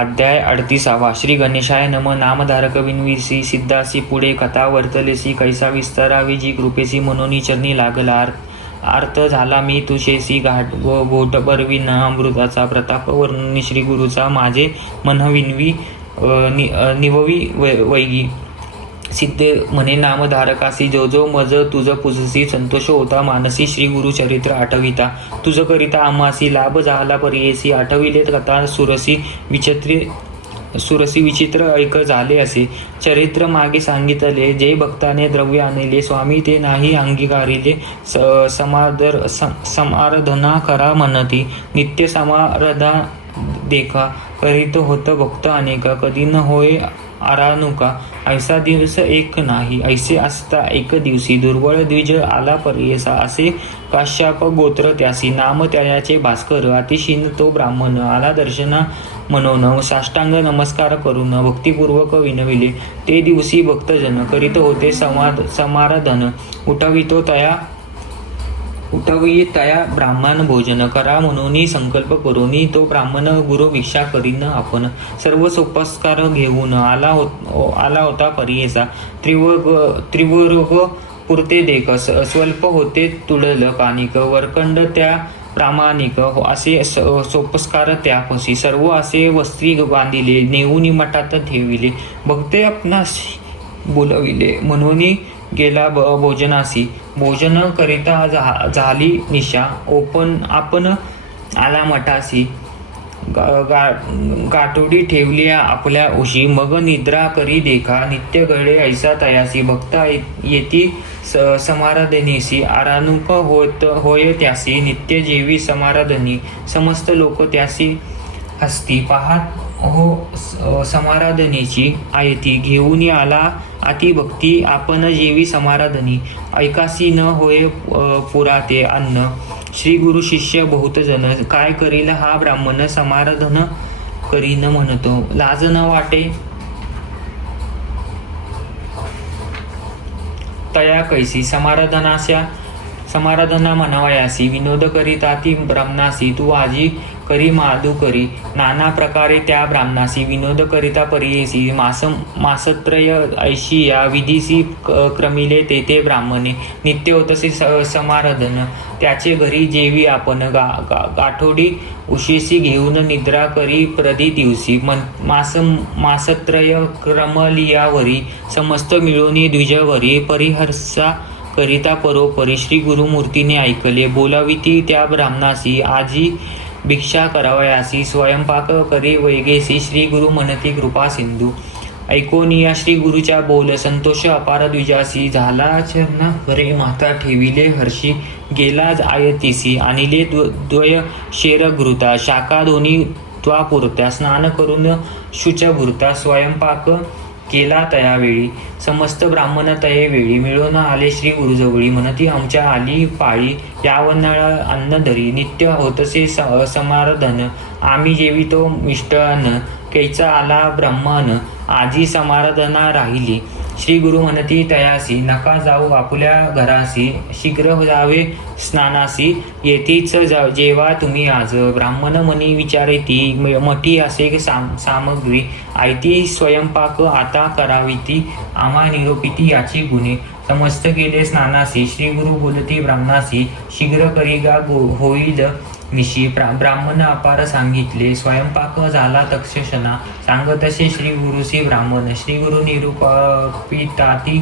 अध्याय 38. श्री गणेशाय नम. नामधारक विनविसी सिद्धासी पुढे कथा वर्तलेसी कैसा विस्तारावी जी कृपेसी मनोनी चरणी लागला अर्थ झाला मी तुशेसी घोट बरवी न अमृताचा प्रताप वर्णनी श्री गुरुचा माझे मन विनवी निववी वैगी सिद्धे म्हणे नामधारकासी जो जो मज तुझ पुजसी संतोष होता मानसी श्री गुरु चरित्र आठविता तुझ करिता आम्हासी लाभ झाला परियेसी आठविले कथा सुरसी विचित्र ऐक झाले असे चरित्र मागे सांगितले जे भक्ताने द्रव्य आणले स्वामी ते नाही अंगीकारिले समाराधना करा म्हणती नित्य समाराधा देखा करीत होत भक्त अनेका कधी न होय आरानुका ऐसा दिवस एक नाही ऐसे असता एक दिवशी दुर्बळ द्विज आला परियसा असे काश्याप गोत्र त्यासी नाम त्याचे भास्कर अतिशीन तो ब्राह्मण आला दर्शना म्हणून साष्टांग नमस्कार करून भक्तिपूर्वक विनविले ते दिवशी भक्तजन करीत होते समाराधन उठवी तया ब्राह्मण भोजन करा म्हणून संकल्प करून तो ब्राह्मण गुरु भिक्षा करीन आपण सर्व सोपस्कार घेऊन आला होता परियेसा त्रिवर्ग पुरते देख स्वल्प होते तुडल कानिक वरकंड त्या प्रामाणिक असे सोपस्कार त्यापसी सर्व असे वस्त्री बांधिले नेऊन मठात ठेविले भक्ते आपणास बोलविले म्हणून गेला भोजनासी भोजन करिता झाली निशा आपण आला मठासी गाठोडी ठेवली आपल्या उशी मग निद्रा करी देखा नित्य घडे ऐसा तयासी भक्ता येती समाराधनेसी आरानुक होय त्यासी नित्य जेवी समाराधनी समस्त लोक त्यासी हस्ती पाहात हो समाराधनेची आयती घेऊन आला अति भक्ती आपण जेवी समाराधनी ऐकासी न होय पुराते अन्न श्री गुरु शिष्य बहुत जन काय करील हा ब्राह्मण समाराधन करीन म्हणतो लाज न वाटे तया कैसी समाराधना म्हणावयासी विनोद करीता ती ब्राह्मणासी तू आजी करी माधू करी नाना प्रकारे त्या ब्राह्मणासी विनोद करिता परियेसी मासत्रय ऐशी या विधीसी क्रमिले तेथे ब्राह्मणे नित्य होतसे समाराधन त्याचे घरी जेवी आपण गाठोडी उशीसी घेऊन निद्रा करी प्रति दिवशी मासत्रय क्रमलियावरी समस्त मिळून द्विजवरी परिहर्षा करिता परोपरी श्री गुरुमूर्तीने ऐकले बोलाविती त्या ब्राह्मणासी आजी भिक्षा करावयासी स्वयंपाक करी वैगेसी श्री गुरु म्हणती कृपा सिंधू ऐकोनिया श्री गुरुच्या बोल संतोष अपार द्विजासी झाला चरणा हरे माता ठेविले हर्षी गेला आयतीसी आणिले द्वय शेर घृता शाखा दोन्ही त्वापुरत्या स्नान करून शुचभृता स्वयंपाक केला तयावेळी समस्त ब्राह्मण तयेवेळी मिळून आले श्री गुरुजवळी म्हणती आमच्या आली पाळी यावनाळा अन्न धरी नित्य होतसे समाराधन आम्ही जेवितो मिष्टान कैचा आला ब्राह्मण आजी समाराधना राहिली श्री गुरु म्हणती तयासी नका जाऊ आपल्या घरासी शीघ्र जावे स्नानासी येथीच जेव्हा तुम्ही आज ब्राह्मण मनी विचारेती मठी असे सामग्री आयती स्वयंपाक आता करावीती आम्हा निरोपिती याची गुणे समस्त केले स्नानासी श्री गुरु बोलती ब्राह्मणासी शीघ्र करीगा होईल निशी ब्राह्मण अपार सांगितले स्वयंपाक झाला तक्षशना सांगतसे श्री गुरुसी ब्राह्मण श्री गुरु निरूपिताती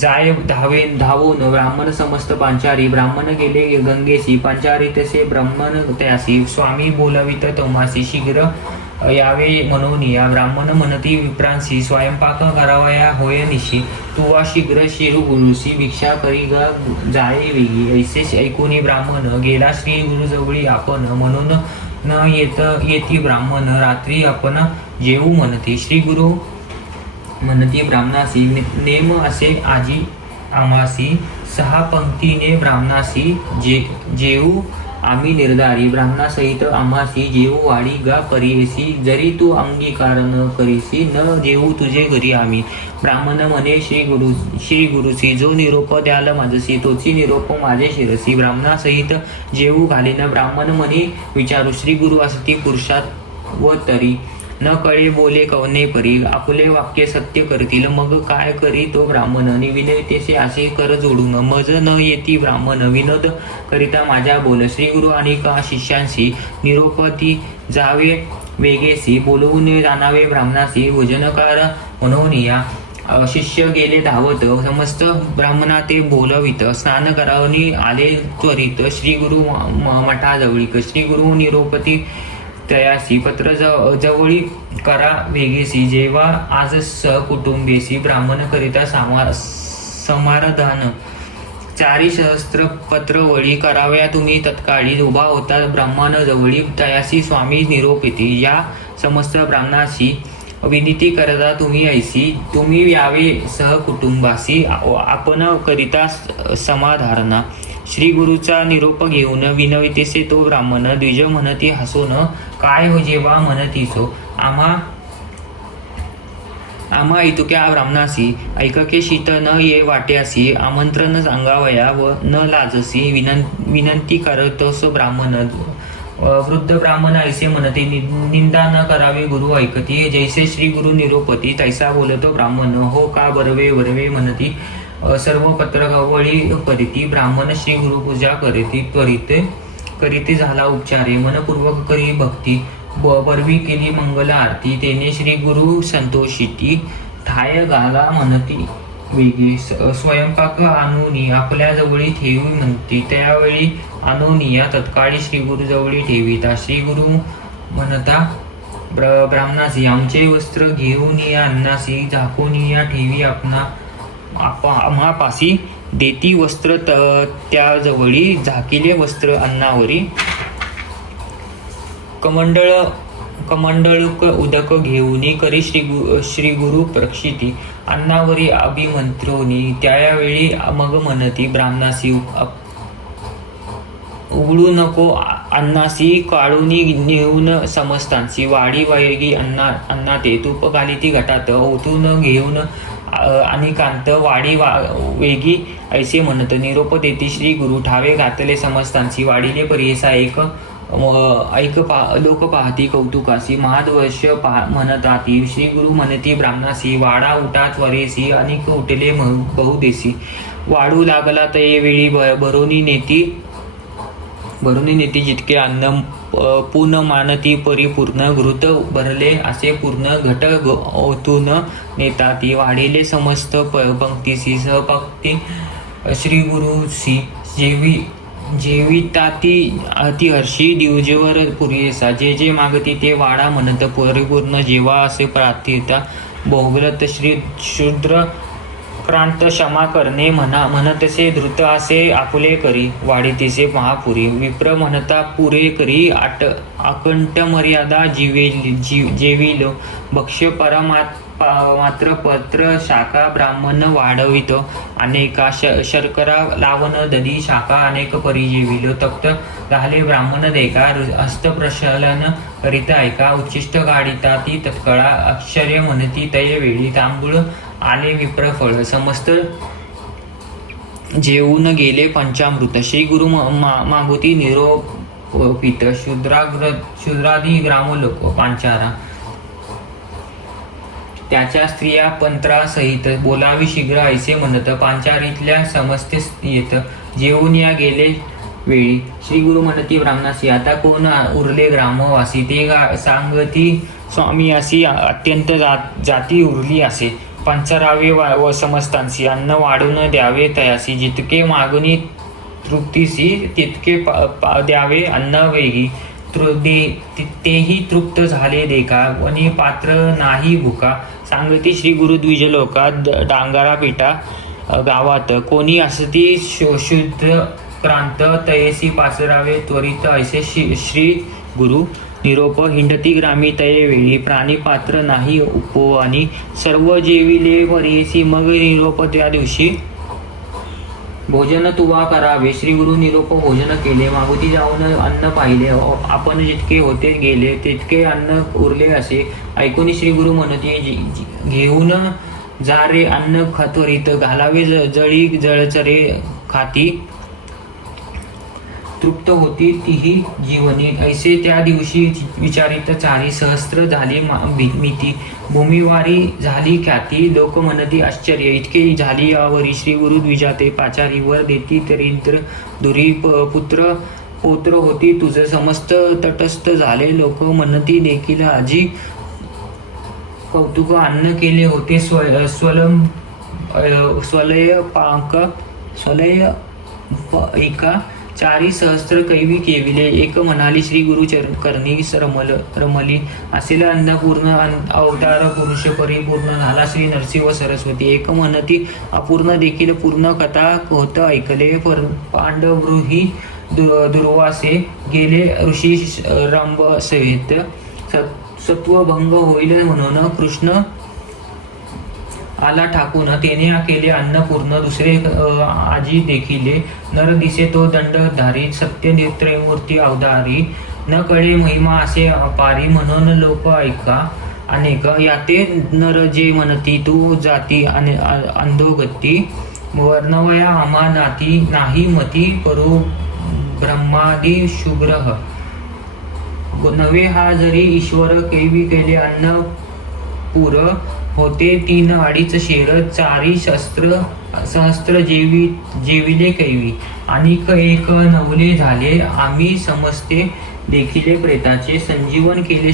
जाय धावून ब्राह्मण समस्त पांचारी ब्राह्मण गेले गंगेसी पांचारी तसे ब्राह्मण त्यासी स्वामी बोलवित तमासी शीघ्र यावे म्हणून या ब्राह्मण म्हणती विप्रांसी स्वयंपाक करावया होय निशी तुवा शीघ्र शिरू गुरुसी भिक्षा करी जाये वेगी ऐसे ऐकून ब्राह्मण गेला श्री गुरुजवळी आपण म्हणून न येती ब्राह्मण रात्री आपण जेऊ म्हणते श्री गुरु म्हणती ब्राह्मणासी नेम असे आजी आमासी 6 पंक्तीने ब्राह्मणासी जेऊ आम्ही निर्धारी ब्राह्मणासहित आम्हासी जेऊ वाडी गा परियेसी जरी तू अंगीकार न करीसी न जेऊ तुझे घरी आम्ही ब्राह्मण म्हणे श्री गुरुसी जो निरोप द्याल माझसी तोची निरोप माझे शिरसी ब्राह्मणासहित जेऊ घालीन ब्राह्मण म्हणे विचारू श्री गुरु असती पुरुषात व तरी न कळे बोले कवने परी, आपुले वाक्य सत्य करतील, मग काय करी तो ब्राह्मण, निविले तेसे असे कर जोडून, मज न येती ब्राह्मण, विनोद करिता माझ्या बोल, श्री गुरु आणि का शिष्यांशी निरोपती जावे वेगेसी, बोलवून जाणावे ब्राह्मणासी, भोजनकार म्हणून या शिष्य गेले धावत, समस्त ब्राह्मणा ते बोलवित, स्नान करावनी आले त्वरित, श्री गुरु मठाजवळीक, श्री गुरु निरोपती तयासी, पत्र जवळी करा वेगेसी, जेव्हा आज कुटुंबेसी, ब्राह्मण करिता समारधान, 4 सहस्त्र पत्र वळी कराव्या तुम्ही तत्काळी, उभा होता ब्राह्मण जवळी, तयासी स्वामी निरोप येते, या समस्त ब्राह्मणाशी विनंती करता तुम्ही ऐसी, तुम्ही यावे सहकुटुंबासी, आपण करिता समाधारणा, श्री गुरुचा निरोप घेऊन विनवितेसे तो ब्राह्मण, द्विज म्हणती हसून, काय हो जेव्हा म्हणतीसो, आम्हा इतक्या ब्राह्मणासी, ऐकके शीत न ये वाट्यासी, आमंत्रण सांगावया व न लाजसी, विनंती करतोस ब्राह्मण, वृद्ध ब्राह्मण ऐसे म्हणते, निंदा न करावी गुरु ऐकती, जैसे श्री गुरु निरोपती तैसा बोलतो ब्राह्मण, हो का बरवे बरवे म्हणती, सर्व पत्र गवळी करीती, ब्राह्मण श्री गुरु पूजा करीती करीती झाला उपचारे, मनपूर्वक करी भक्ती, बरवी केली मंगल आरती, तेने श्री गुरु संतोषिती, ठाय घाला म्हणती वेगळी, स्वयंपाक आणूनी आपल्या जवळी ठेवी म्हणती, त्यावेळी आणूनिया तत्काळी श्री गुरु जवळी ठेविता, श्री गुरु म्हणता ब्राह्मणासी, आमचे वस्त्र घेऊन या अन्नासी, झाकून या ठेवी आम्हापासी, देती वस्त्र त्याजवळी, झाकिले वस्त्र अन्नावरी, कमंडळूक उदक घेऊनी, करी श्री गुरु प्रक्षिती, अन्नावरी अभिमंत्रोनी, त्यावेळी मग म्हणती ब्राह्मणासी, उघडू नको अन्नासी, काढूनी नेऊन समस्तांची, वाडी वैगी अन्ना ते, तूप घाली घटात, ओतून घेऊन आणि कांत, वाडी वेगी ऐसे म्हणत, निरोप देती श्री गुरु, ठावे घातले समस्तांची, वाढीले परियसा लोक पाहती कौतुकासी, महादवर्ष म्हणताती, श्री गुरु म्हणती ब्राह्मणासी, वाडा उठा त्वरेसी, अनेक उठले बहुदेसी, वाढू लागला तये वेळी भरुनी नेती जितके अन्न, पूर्ण मानती परिपूर्ण, घृत भरले असे पूर्ण, घट ओतून नेताती, वाढिले समस्त पंक्तीसी, सहपंक्ती श्री गुरुसी, जेविताती अतिहर्षी, दिवजेवर पुरेसा, जे जे मागती ते वाडा म्हणत, परिपूर्ण जेव्हा असे प्रार्थिता, भोगलत श्री शूद्र क्रांत क्षमा करणे म्हणतसे, धृत असे आपुले करी, वाढीतेसे महापुरी, विप्र म्हणता पुरे करी, अकंठ मर्यादा जेविलो, भक्ष्य मात्र पत्र शाखा, ब्राह्मण वाढवितो अनेका, शर्करा लावण दधी शाखा, अनेक परी जेविलो, तप्त झाले ब्राह्मण देका, हस्तप्रशलन करिता ऐका, उच्चिष्ट गाडिता ती तत्काळा, अक्षर्य म्हणती तय वेळी, तांबूळ आले विप्रफळ, समस्त जेवून गेले पंचामृत, श्री गुरु मागुती निरोपित, शूद्रादी ग्रामलोक पांचारा, त्याच्या स्त्रिया पंत्रासहित, बोलावी शीघ्र ऐसे म्हणत, पांचारीतल्या समस्ते येत, जेवून या गेले वेळी, श्री गुरु म्हणती ब्राह्मणासी, आता कोण उरले ग्रामवासी, ते सांगती स्वामी असी, अत्यंत जाती उरली असे, पंचरावे व समस्तांसी, अन्न वाढून द्यावे तयासी, जितके मागणी तृप्तीसी, तितके द्यावे अन्न वेगी, तेही तृप्त झाले देखा, वनी पात्र नाही भुका, सांगती श्री गुरु द्विजलोका, डांगारा पेटा गावात, कोणी असती शूद्र क्रांत, तयसी पासरावे त्वरित ऐसे, श्री गुरु निरोप, हिंडती ग्रामी तये वेळी, प्राणी पात्र नाही उपवानी, सर्व जेविले परेसी, मग निरोप त्या दिवशी, भोजन तुवा करावे, श्री गुरु निरोप भोजन केले, मागुती जाऊन अन्न पाहिले, आपण जितके होते गेले तितके अन्न उरले असे, ऐकून श्री गुरु म्हणते, घेऊन जा रे अन्न त्वरित, घालावे जळी जळचरे खाती, तृप्त होती तीही जीवनी. ऐसे त्या दिवशी विचारित चारी सहस्त्र झाली मिती. भूमिवारी झाली ख्याती. लोक म्हणती आश्चर्य इतके झाली यावरी. श्री गुरु द्विजाते पाचारीवर देती दरिद्र दुरी. पुत्र पौत्र होती तुझ समस्त तटस्थ झाले. लोक म्हणती देखील आजी कौतुक. अन्न केले होते स्वलय पाक स्वलय एका. चारी सहस्त्र कैवी केविले. एक म्हणाली श्री गुरु करणी रमली. असेल अन्नपूर्ण अवतार पुरुष परिपूर्ण झाला श्री नरसिंह सरस्वती. एक म्हणती अपूर्ण देखील पूर्ण कथा होत ऐकले. पांडवृही दुर्वासे गेले ऋषी रंभ सहित. सत्वभंग होईल म्हणून कृष्ण आला ठाकून. तेने केले अन्नपूर्ण दुसरे आजी देखिले. नर दिसे तो दंडधारी. सत्य त्रयमूर्ती अवतारी. न कळे महिमा असे अपारी. म्हणून लोक ऐका अनेक. याते नर जे म्हणती तू जाती अंधोगती. वर्णवया आम्हा नाती नाही मती. करू ब्रह्मादी शुभ्रह. नवे हा जरी ईश्वर कैवी केले अन्न पुर. होते 3-2 शेर. चारी सहस्त्र जेविले कैवी. अनिक एक नवले झाले आम्ही समजते देखिले प्रेताचे. संजीवन केले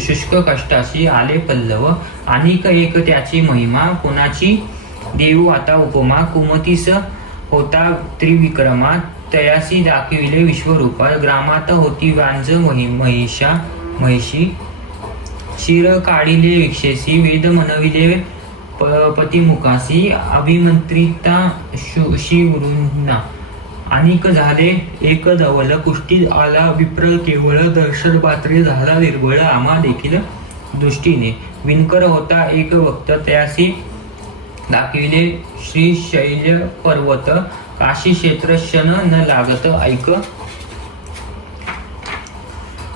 शुष्क कष्टाशी आले पल्लव. अनिक एक त्याची महिमा कोणाची देऊ आता उपमा. कुमतीस होता त्रिविक्रमा. तयासी दाखविले विश्वरूपा. ग्रामात होती व्यांज महिषी. शिर काढिले विक्षेसी. वेद म्हणविले पतिमुखासी. अभिमंत्रिता श्री गुरूंना. अनिक झाले एक धवल. कुष्टी आला विप्र केवळ. दर्शन पात्रे झाला निर्बळ आम्हा देखील दृष्टीने. विणकर होता एक भक्त. त्यासी दाखविले श्रीशैल पर्वत. काशी क्षेत्र क्षण न लागत ऐक.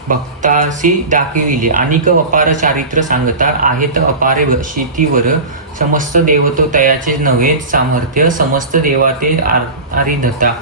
भक्तासी दाखविले अनिक अपार चारित्र सांगता. आहेत अपारे शितीवर. समस्त देवतो तयाचे नव्हे सामर्थ्य. समस्त देवाते आरिधता.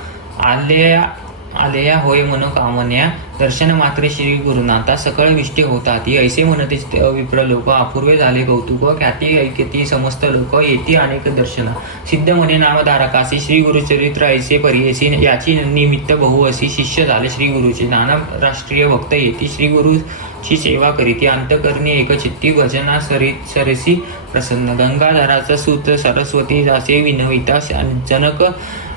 आलेया होय मनोकामन्या. दर्शन मात्रे श्री गुरुनाथा. सकळ विष्टे होताती. ऐसे म्हणते विप्र लोक. अपूर्वे झाले कौतुक. ख्याती ऐकती समस्त लोक. येती अनेक दर्शन. सिद्ध म्हणे नामधारकासी. श्री गुरुचरित्र ऐसे परियसी. याची निमित्त बहु असी. शिष्य झाले श्री गुरुचे. नाना राष्ट्रीय भक्त येती. श्री गुरुची सेवा करीती. अंतकरणी एकचित्ती. भजना सरसी प्रसन्न. गंगाधराचा सूत सरस्वती जासे विनविता. जनक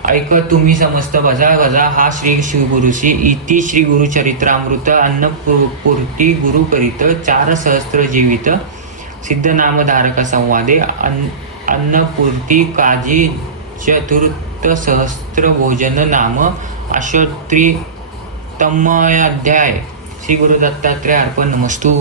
ऐक तुम्ही समस्त भजा गजा. हा श्री शिवगुरुशी. इति श्री गुरुचरित्रामृत. अन्नपूर्ती गुरु करीत. 4 सहस्त्र जीवित. सिद्ध नामधारक संवादे. अन्नपूर्ती काजी 4 सहस्त्र भोजन नाम. 38 अध्याय. श्री गुरु दत्तात्रय अर्पण नमस्तु.